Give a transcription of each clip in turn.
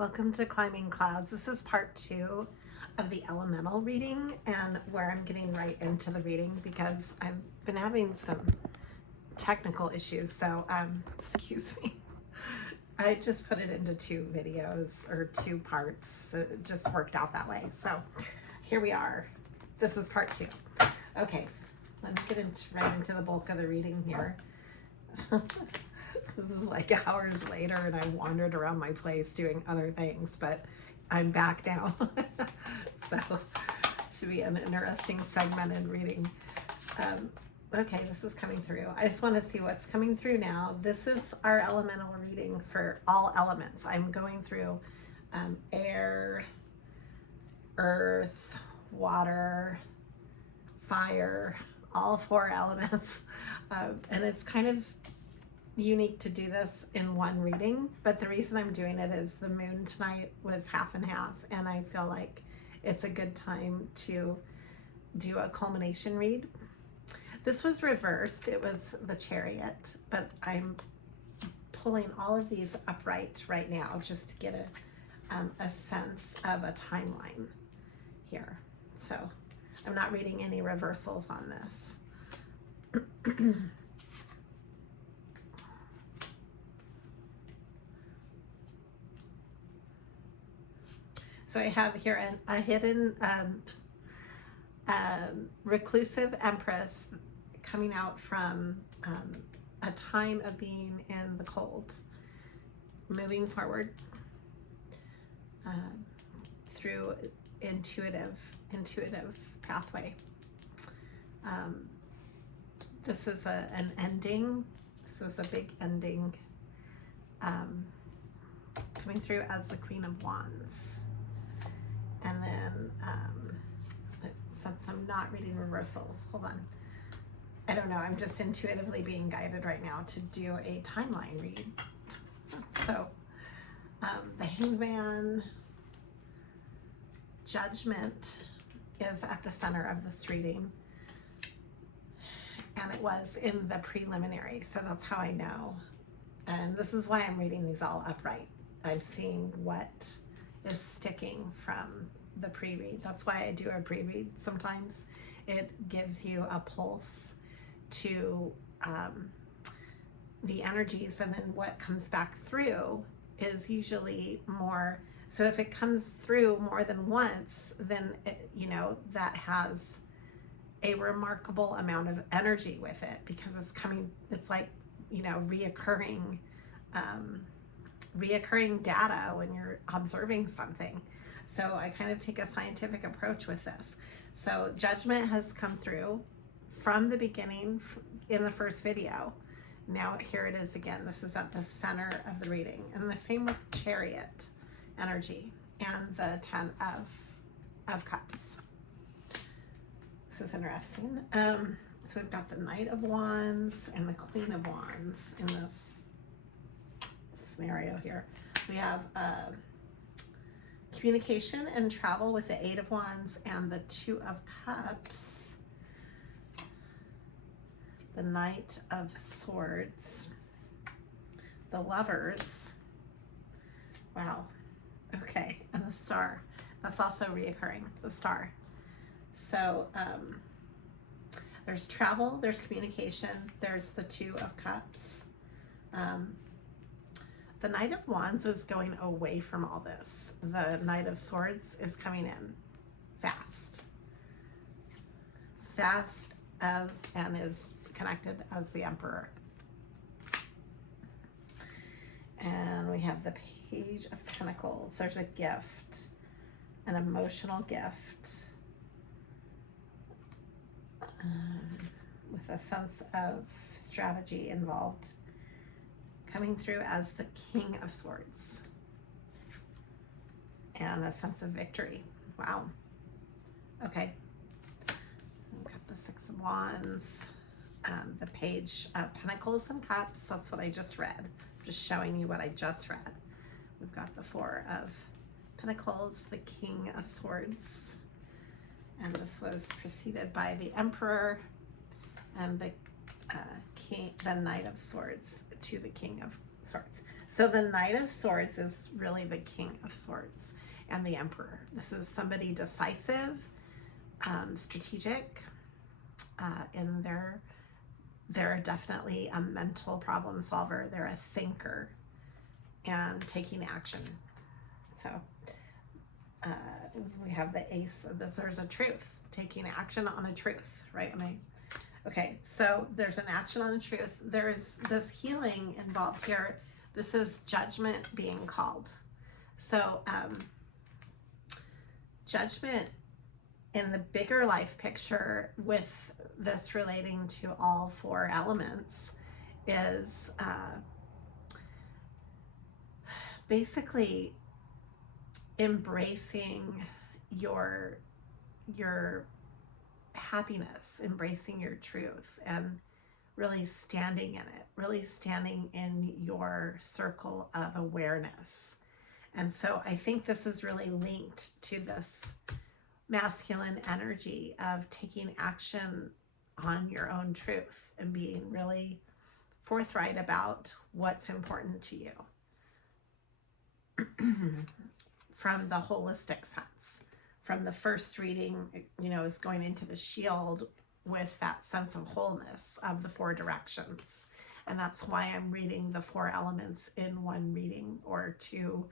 Welcome to Climbing Clouds. This is part 2 of the elemental reading, and where I'm getting right into the reading because I've been having some technical issues, so excuse me. I just put it into 2 videos or 2 parts. It just worked out that way. So here we are. This is part 2. Okay, let's get right into the bulk of the reading here. This is like hours later and I wandered around my place doing other things, but I'm back now. So should be an interesting segment in reading. Okay, this is coming through. I just want to see what's coming through now. This is our elemental reading for all elements. I'm going through air, earth, water, fire, all 4 elements. And it's kind of unique to do this in one reading, but the reason I'm doing it is the moon tonight was half and half, and I feel like it's a good time to do a culmination read. This was reversed. It was the Chariot, but I'm pulling all of these upright right now just to get a sense of a timeline here. So I'm not reading any reversals on this. So I have here a hidden reclusive empress coming out from a time of being in the cold, moving forward through intuitive pathway. This is an ending. This was a big ending, coming through as the Queen of Wands. And then, since I'm not reading reversals, hold on. I don't know, I'm just intuitively being guided right now to do a timeline read. So, the Hangman, Judgment is at the center of this reading. And it was in the preliminary, so that's how I know. And this is why I'm reading these all upright. I'm seeing what is sticking from the pre-read. That's why I do a pre-read sometimes. It gives you a pulse to the energies, and then what comes back through is usually more. So if it comes through more than once, then that has a remarkable amount of energy with it, because it's like reoccurring data when you're observing something. So I kind of take a scientific approach with this. So Judgment has come through from the beginning in the first video. Now here it is again. This is at the center of the reading. And the same with Chariot energy and the 10 of Cups. This is interesting. So we've got the Knight of Wands and the Queen of Wands in this scenario here. We have communication and travel with the 8 of Wands and the 2 of Cups, the Knight of Swords, the Lovers, wow, okay, and the Star. That's also reoccurring, the Star. So there's travel, there's communication, there's the 2 of Cups. The Knight of Wands is going away from all this. The Knight of Swords is coming in fast. And is connected as the Emperor. And we have the Page of Pentacles. There's a gift, an emotional gift, with a sense of strategy involved, coming through as the King of Swords, and a sense of victory. Wow. Okay. We've got the 6 of Wands, the Page of Pentacles and Cups. That's what I just read. I'm just showing you what I just read. We've got the 4 of Pentacles, the King of Swords, and this was preceded by the Emperor and the Knight of Swords to the King of Swords. So the Knight of Swords is really the King of Swords and the Emperor. This is somebody decisive, strategic, and they're definitely a mental problem solver. They're a thinker and taking action. So we have the Ace of this. There's a truth, taking action on a truth, right? Okay, so there's an action on a truth. There's this healing involved here. This is judgment being called. So judgment in the bigger life picture, with this relating to all 4 elements, is basically embracing your happiness, embracing your truth, and really standing in it, really standing in your circle of awareness. And so I think this is really linked to this masculine energy of taking action on your own truth and being really forthright about what's important to you from the holistic sense. From the first reading, is going into the shield with that sense of wholeness of the 4 directions. And that's why I'm reading the 4 elements in one reading, or two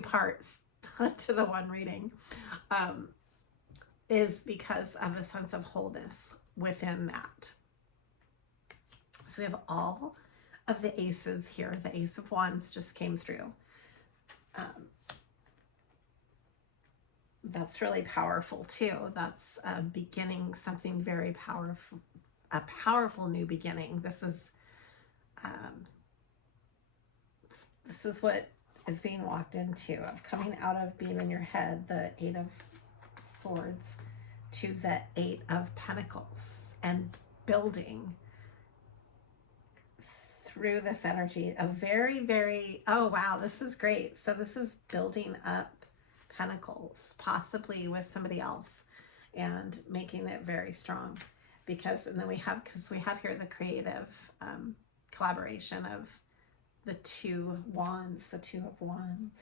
parts to the one reading, is because of a sense of wholeness within that. So we have all of the aces here. The Ace of Wands just came through. That's really powerful too. That's beginning something very powerful, a powerful new beginning. This is what is being walked into, of coming out of being in your head, the 8 of Swords, to the 8 of Pentacles, and building through this energy. A very, very, oh wow, this is great. So this is building up Pentacles, possibly with somebody else, and making it very strong. Because we have here the creative collaboration of the 2 wands, the 2 of Wands.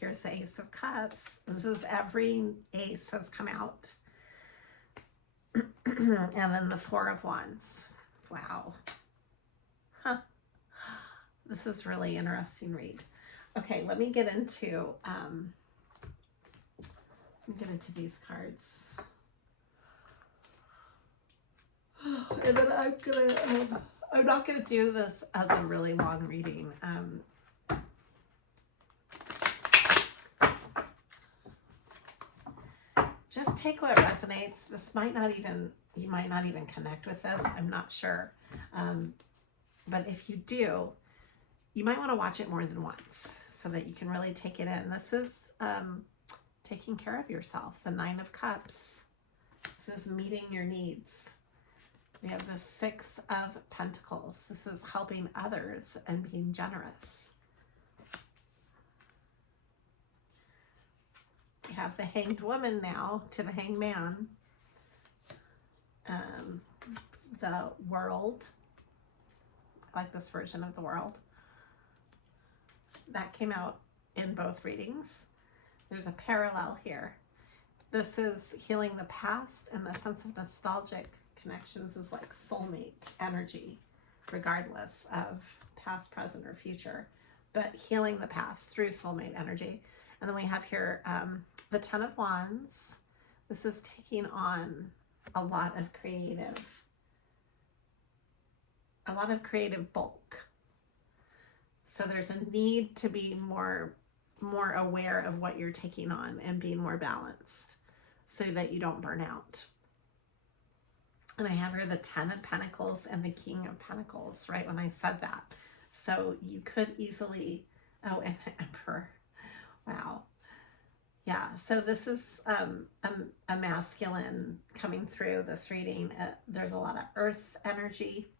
Here's the Ace of Cups. This is every ace has come out. And then the 4 of Wands. Wow. Huh. This is really interesting read. Okay, let me get into these cards. And then I'm not gonna do this as a really long reading. Just take what resonates. You might not even connect with this. I'm not sure. But if you do, you might want to watch it more than once so that you can really take it in. This is taking care of yourself. The 9 of Cups. This is meeting your needs. We have the 6 of Pentacles. This is helping others and being generous. We have the Hanged Woman now to the Hanged Man. The World. I like this version of the World. That came out in both readings. There's a parallel here. This is healing the past, and the sense of nostalgic connections is like soulmate energy, regardless of past, present, or future, but healing the past through soulmate energy. And then we have here the 10 of Wands. This is taking on a lot of creative bulk. So there's a need to be more aware of what you're taking on and being more balanced so that you don't burn out. And I have here the 10 of Pentacles and the King of Pentacles, right when I said that. So you could easily, oh, and the Emperor. Wow. Yeah, so this is a masculine coming through this reading. There's a lot of earth energy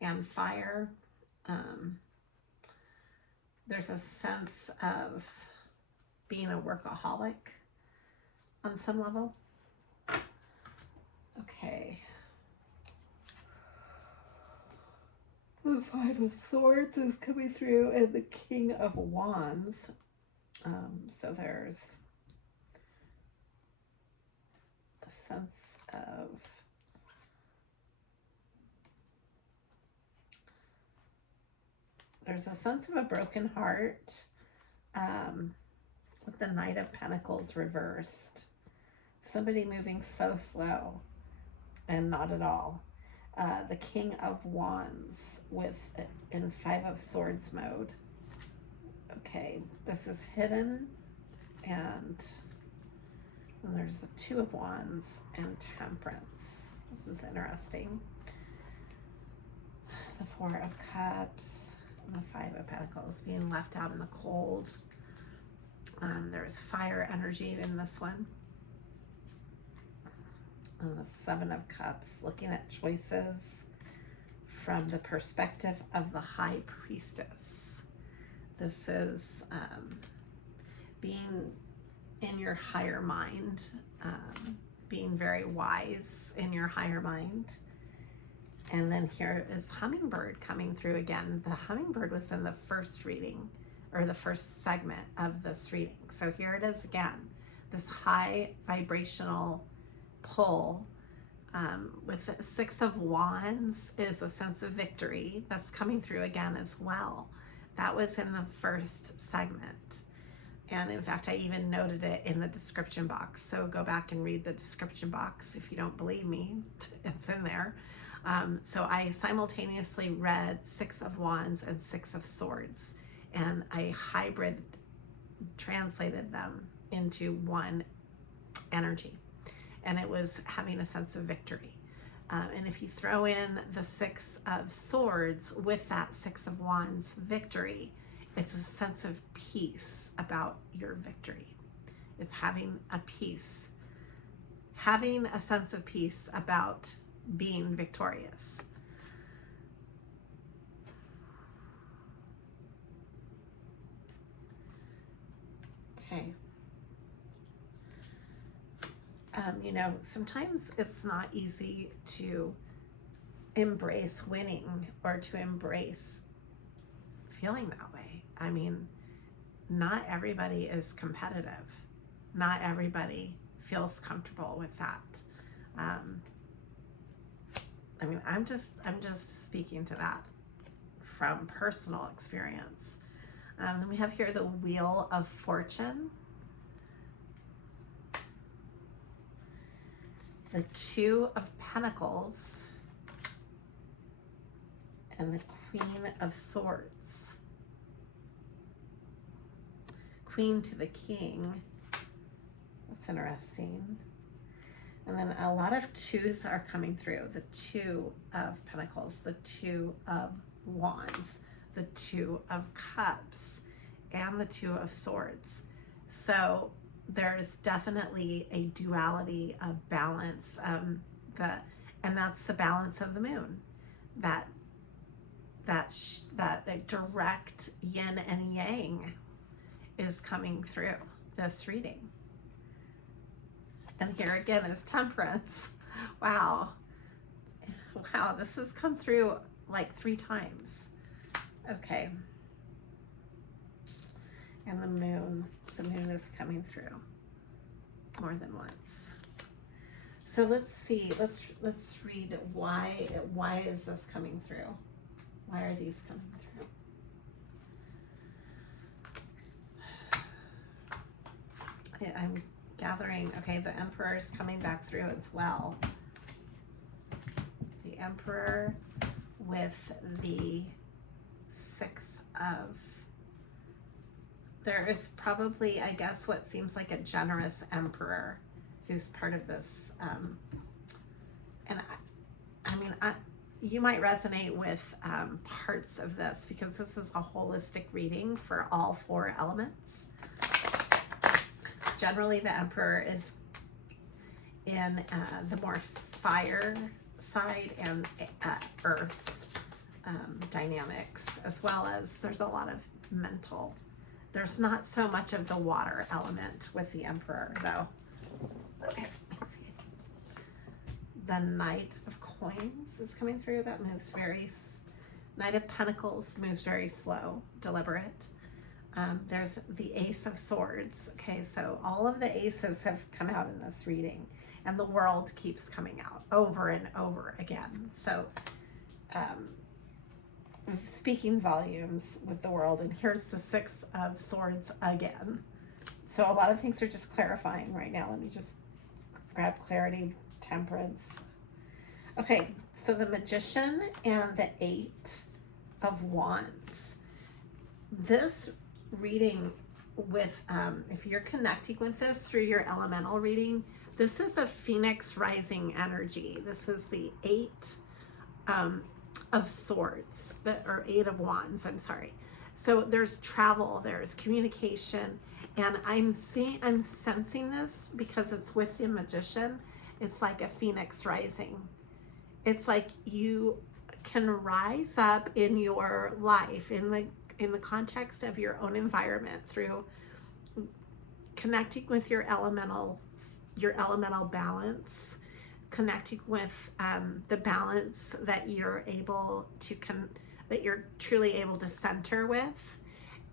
and fire. There's a sense of being a workaholic on some level. Okay. The Five of Swords is coming through, and the King of Wands. So there's a sense of a broken heart, with the Knight of Pentacles reversed. Somebody moving so slow and not at all. The King of Wands in Five of Swords mode. Okay, this is hidden, and there's a Two of Wands and Temperance. This is interesting. The Four of Cups and the Five of Pentacles, being left out in the cold. There's fire energy in this one. And the Seven of Cups, looking at choices from the perspective of the High Priestess. This is being in your higher mind, being very wise in your higher mind. And then here is Hummingbird coming through again. The Hummingbird was in the first reading, or the first segment of this reading. So here it is again, this high vibrational pull. With the Six of Wands is a sense of victory that's coming through again as well. That was in the first segment. And in fact, I even noted it in the description box. So go back and read the description box if you don't believe me. It's in there. So I simultaneously read Six of Wands and Six of Swords, and I hybrid translated them into one energy. And it was having a sense of victory. And if you throw in the Six of Swords with that Six of Wands victory, it's a sense of peace about your victory. It's having a peace, having a sense of peace about being victorious. Okay. You know, sometimes it's not easy to embrace winning or to embrace feeling that way. I mean, not everybody is competitive. Not everybody feels comfortable with that. I mean, I'm just speaking to that from personal experience. Then we have here the Wheel of Fortune. The Two of Pentacles and the Queen of Swords. Queen to the King. That's interesting. And then a lot of twos are coming through. The Two of Pentacles, the Two of Wands, the Two of Cups, and the Two of Swords. So there's definitely a duality of balance, and that's the balance of the moon. That direct yin and yang is coming through this reading. And here again is Temperance. Wow. Wow, this has come through like 3 times. Okay. And the moon is coming through more than once. So let's see, let's read why is this coming through? Why are these coming through? I'm gathering, okay, the Emperor is coming back through as well. The Emperor with the Six of, there is probably, I guess, what seems like a generous Emperor who's part of this. And I mean, you might resonate with parts of this because this is a holistic reading for all 4 elements. Generally, the Emperor is in the more fire side and earth dynamics, as well as there's a lot of mental. There's not so much of the water element with the Emperor, though. Okay, let's see. The Knight of Coins is coming through. That moves very, Knight of Pentacles moves very slow, deliberate. There's the Ace of Swords. Okay, so all of the aces have come out in this reading, and the World keeps coming out over and over again. So speaking volumes with the World, and here's the Six of Swords again. So a lot of things are just clarifying right now. Let me just grab clarity, Temperance. Okay, so the Magician and the Eight of Wands. This reading with, if you're connecting with this through your elemental reading, this is a Phoenix rising energy. This is the Eight of Swords, or Eight of Wands, I'm sorry. So there's travel, there's communication, and I'm sensing this because it's with the Magician. It's like a Phoenix rising. It's like you can rise up in your life, in the context of your own environment, through connecting with your elemental balance, connecting with the balance that you're able to that you're truly able to center with,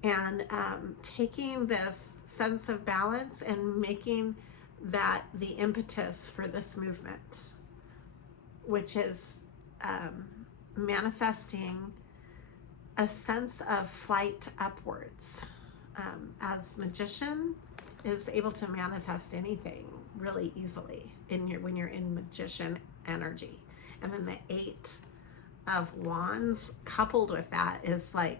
and taking this sense of balance and making that the impetus for this movement, which is manifesting a sense of flight upwards. As Magician is able to manifest anything really easily when you're in Magician energy. And then the Eight of Wands coupled with that is like,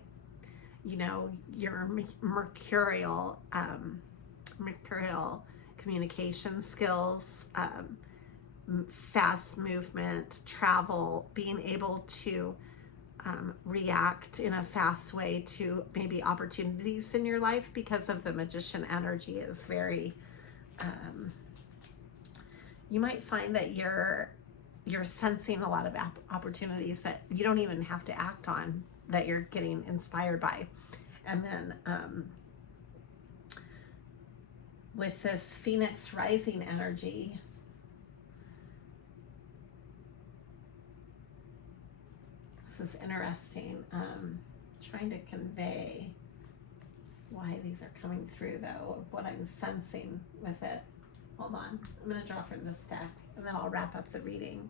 you know, your mercurial communication skills, fast movement, travel, being able to react in a fast way to maybe opportunities in your life, because of the Magician energy is very, you might find that you're sensing a lot of opportunities that you don't even have to act on, that you're getting inspired by. And then with this Phoenix rising energy, this is interesting. Trying to convey why these are coming through, though, of what I'm sensing with it. Hold on, I'm going to draw from this deck, and then I'll wrap up the reading.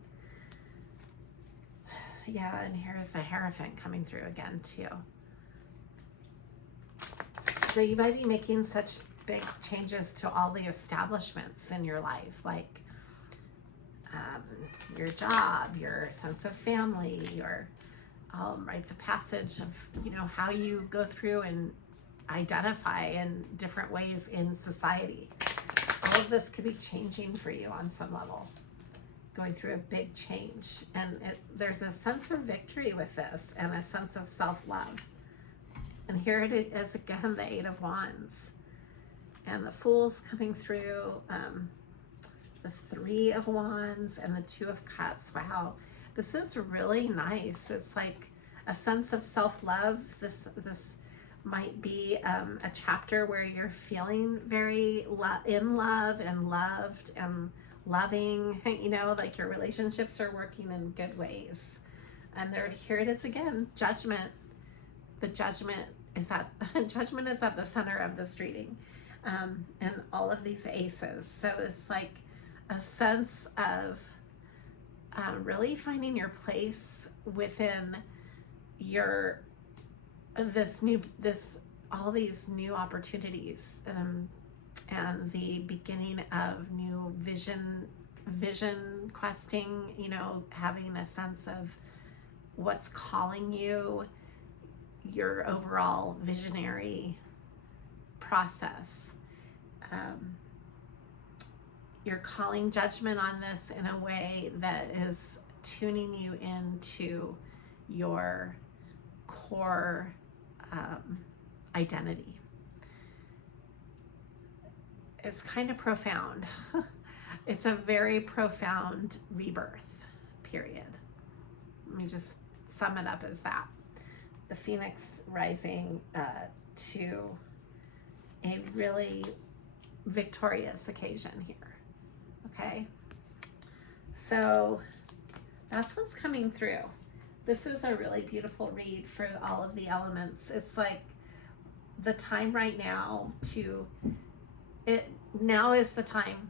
Yeah, and here's the Hierophant coming through again, too. So you might be making such big changes to all the establishments in your life, like your job, your sense of family, your rites of passage of, you know, how you go through and identify in different ways in society. All of this could be changing for you on some level, going through a big change. And there's a sense of victory with this, and a sense of self-love. And here it is again, the Eight of Wands. And the Fool's coming through, the Three of Wands, and the Two of Cups. Wow, this is really nice. It's like a sense of self-love. This might be a chapter where you're feeling very in love and loved and loving, you know, like your relationships are working in good ways. And here it is again, Judgment. The Judgment is at the center of this reading, and all of these aces. So it's like a sense of really finding your place within your all these new opportunities, and the beginning of new vision questing, you know, having a sense of what's calling you, your overall visionary process. You're calling judgment on this in a way that is tuning you into your core identity. It's kind of profound. It's a very profound rebirth period. Let me just sum it up as that. The Phoenix rising to a really victorious occasion here. Okay, so that's what's coming through. This is a really beautiful read for all of the elements. It's like the time right now now is the time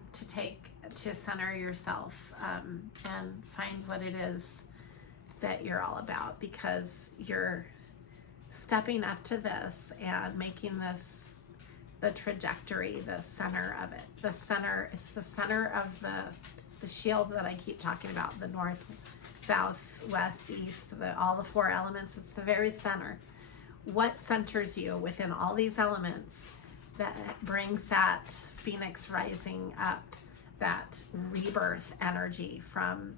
to center yourself, and find what it is that you're all about, because you're stepping up to this and making this the trajectory, the center of it. It's the center of the shield that I keep talking about, the north, south, west, east, all the 4 elements. It's the very center. What centers you within all these elements that brings that phoenix rising up, that rebirth energy from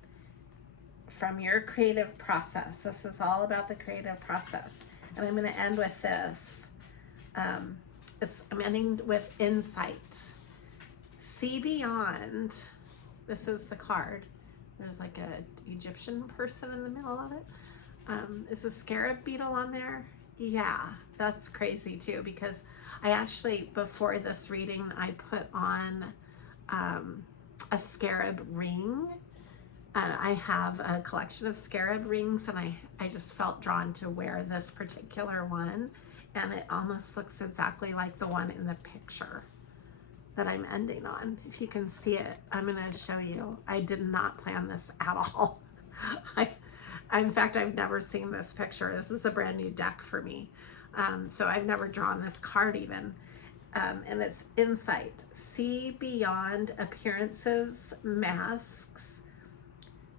your creative process. This is all about the creative process. And I'm going to end with this. I'm ending with insight. See beyond. This is the card. There's like a Egyptian person in the middle of it. Is a scarab beetle on there? Yeah, that's crazy too, because I actually, before this reading, I put on a scarab ring. I have a collection of scarab rings, and I just felt drawn to wear this particular one, and it almost looks exactly like the one in the picture that I'm ending on. If you can see it, I'm going to show you. I did not plan this at all. In fact, I've never seen this picture. This is a brand new deck for me. So I've never drawn this card even. And it's insight. See beyond appearances, masks,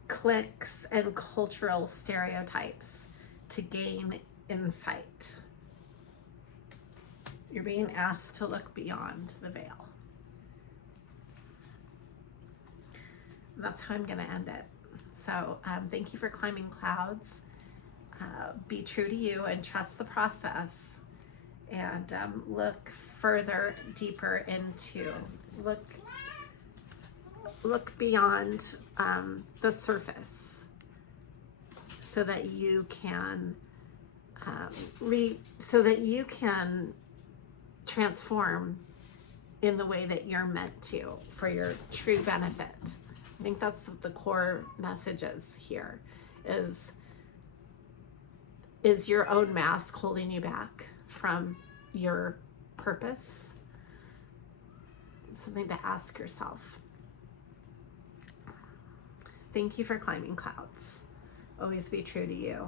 cliques, and cultural stereotypes to gain insight. You're being asked to look beyond the veil. And that's how I'm going to end it. So thank you for climbing clouds. Be true to you and trust the process, and look further, deeper into, look beyond the surface, so that you can transform in the way that you're meant to, for your true benefit. I think that's what the core message is here, is your own mask holding you back from your purpose? It's something to ask yourself. Thank you for climbing clouds. Always be true to you.